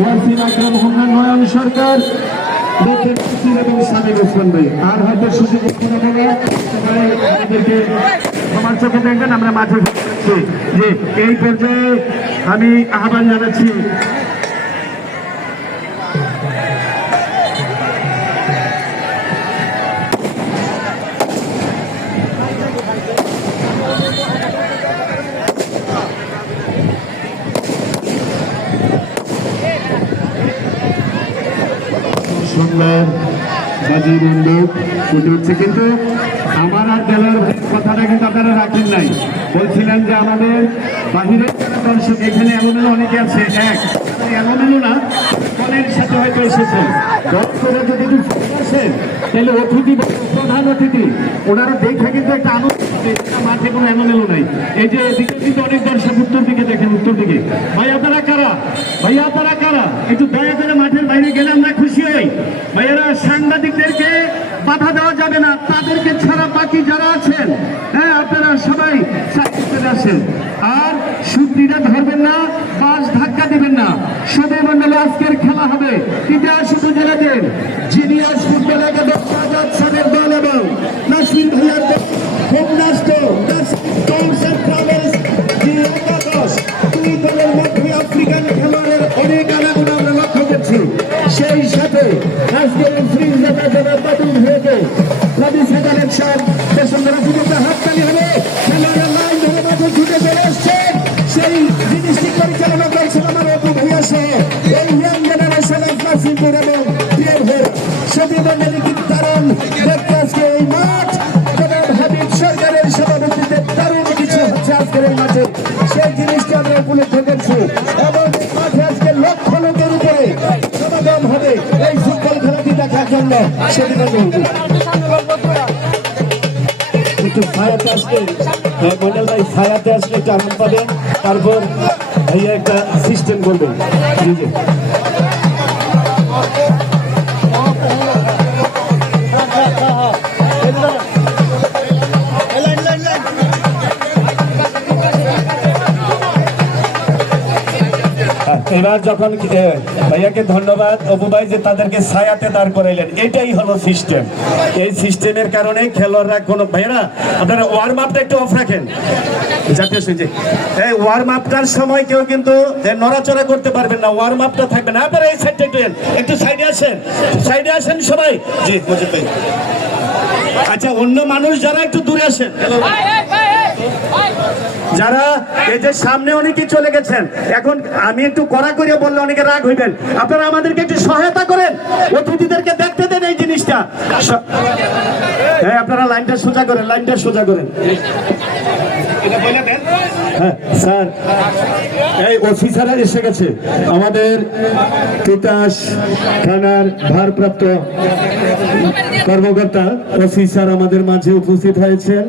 ওয়াসিম আকরাম হোসেন নয়ন সরকার। এবং ওসমান ভাই। আর হয়তো সুযোগ আমাদেরকে আমার চোখে দেখবেন, আমরা যে এই পর্যায়ে আমি আহ্বান জানাচ্ছি সুন্দর বাজি বন্দুক ফুটে উঠছে। কিন্তু আমার আর দেলার ভাইয়ের কথাটা কিন্তু আপনারা রাখেন নাই। বলছিলেন যে আমাদের বাহিরের দর্শক এখানে এলোমেলো অনেকে আছে, এক। এলোমেলো না ফোনের সাথে হয়তো এসেছেন দশ করে যদি আসেন, তাহলে অতিথি প্রধান অতিথি, ওনারা দেখে কিন্তু একটা আনন্দ মাঠে কোনো এলোমেলো নাই। এই যে এদিকে কিন্তু অনেক দর্শক উত্তর দিকে দেখেন, উত্তর দিকে। ভাই, আপনারা কারা? ভাই, আপনারা কারা? একটু দয়া করে মাঠের বাইরে গেলে আমরা খুশি হই ভাইয়েরা সাংবাদিকদেরকে বাধা দেওয়া যাবে না, তাদেরকে ছাড়া বাকি যারা আছেন হ্যাঁ আপনারা সবাই আসেন। আর সুপ্রিরা ধরবেন না, বাস ধাক্কা দিবেন না। সবে মন্ডলে আজকের খেলা হবে। ইতিহাস উপজেলাদের জিনিয়াস ফুটবল একাদশ, আজাদ সাহেব দল এবং নাসির ভাইয়ার দলের মধ্যে আফ্রিকান খেলোয়াড়ের অনেক আনাগুণ আমরা লক্ষ্য করছি। সেই সাথে আজকের ফ্রিজ খেলোয়াড়ের লাইন ধরে মাঠে ছুটে চলে আসছে সেই জিনিসটি পরিচালনা করছেন আমার অপু ভাইয়া সহ এই ইয়াং জেনারেশন অফ নাসিমপুর এবং প্রিয় দারুণ জন্য সেদিন একটু ছায়াতে আসলে মন্ডল ভাই, ছায়াতে আসলে একটু আনন্দ পাবেন। তারপর ভাইয়া একটা সিস্টেম করবেন। এবার যখন ভাইয়াকে ধন্যবাদ, অপু ভাই যে তাদেরকে ছায়াতে দাঁড় করাইলেন, এটাই হলো সিস্টেম এই সিস্টেমের কারণে খেলোয়াড়রা কোনো, ভাইয়েরা, আপনারা ওয়ার্ম আপটা একটু অফ রাখেন। জাতীয় সংগীত এই ওয়ার্ম আপটার সময় কেউ কিন্তু নড়াচড়া করতে পারবেন না ওয়ার্ম আপটা থাকবে না। আপনারা এই সাইডটা একটু একটু সাইডে আসেন সাইডে আসেন সবাই। জি, মজিদ আচ্ছা অন্য মানুষ যারা একটু দূরে আসেন। যারা এই যে সামনে অনেকে চলে গেছেন, এখন আমি একটু কড়া করে বললে অনেকে রাগ হইবেন। আপনারা আমাদেরকে একটু সহায়তা করেন, অতিথিদেরকে দেখতে দেন এই জিনিসটা। হ্যাঁ আপনারা লাইনটা সোজা করেন, লাইনটা সোজা করেন। হ্যাঁ স্যার। এই অফিসাররা এসে গেছে। আমাদের তিতাস থানার ভারপ্রাপ্ত কর্মকর্তা অফিসার আমাদের মাঝে উপস্থিত হয়েছেন।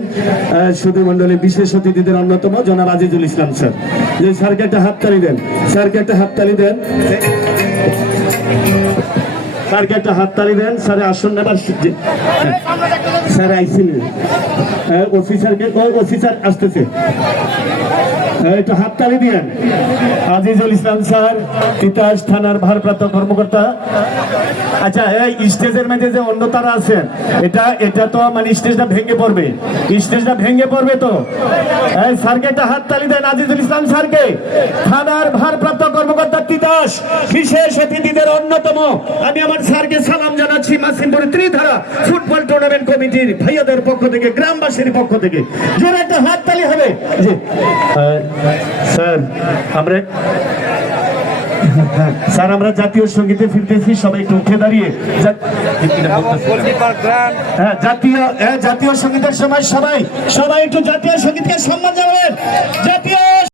সুধী মন্ডলী বিশেষ অতিথিদের অন্যতম জনাব আজিজুল ইসলাম স্যার। যে স্যারকে একটা হাততালি দেন স্যারকে একটা হাততালি দেন। স্যারকে একটা হাততালি দেন স্যার আসন নেবার স্যার আইসিনি। অফিসারকে অফিসার আসতেছে। হ্যাঁ, একটু হাততালি দিয়েন। আজিজুল ইসলাম স্যার, তিতাস থানার ভারপ্রাপ্ত কর্মকর্তা। আচ্ছা এই স্টেজের মধ্যে যে অন্য তারা আছেন, এটা এটা তো মানে স্টেজটা ভেঙে পড়বে। স্টেজটা ভেঙে পড়বে তো? স্যারকে একটা হাততালি দেন, আজিজুল ইসলাম স্যারকে। থানার ভারপ্রাপ্ত কর্মকর্তা তিতাস, বিশেষ অতিথিদের অন্যতম। আমি আমার স্যারকে সালাম জানাচ্ছি মাসিমপুর ত্রিধারা ফুটবল টুর্নামেন্ট কমিটির ভাইয়াদের পক্ষ থেকে, গ্রামবাসীর পক্ষ থেকে। জোরে একটা হাততালি হবে, জি। স্যার আমরা স্যার আমরা জাতীয় সঙ্গীতে ফিরতেছি সবাই একটু উঠে দাঁড়িয়ে। হ্যাঁ জাতীয় হ্যাঁ, জাতীয় সঙ্গীতের সময় সবাই সবাই একটু জাতীয় সঙ্গীতকে সম্মান জানাবেন। জাতীয়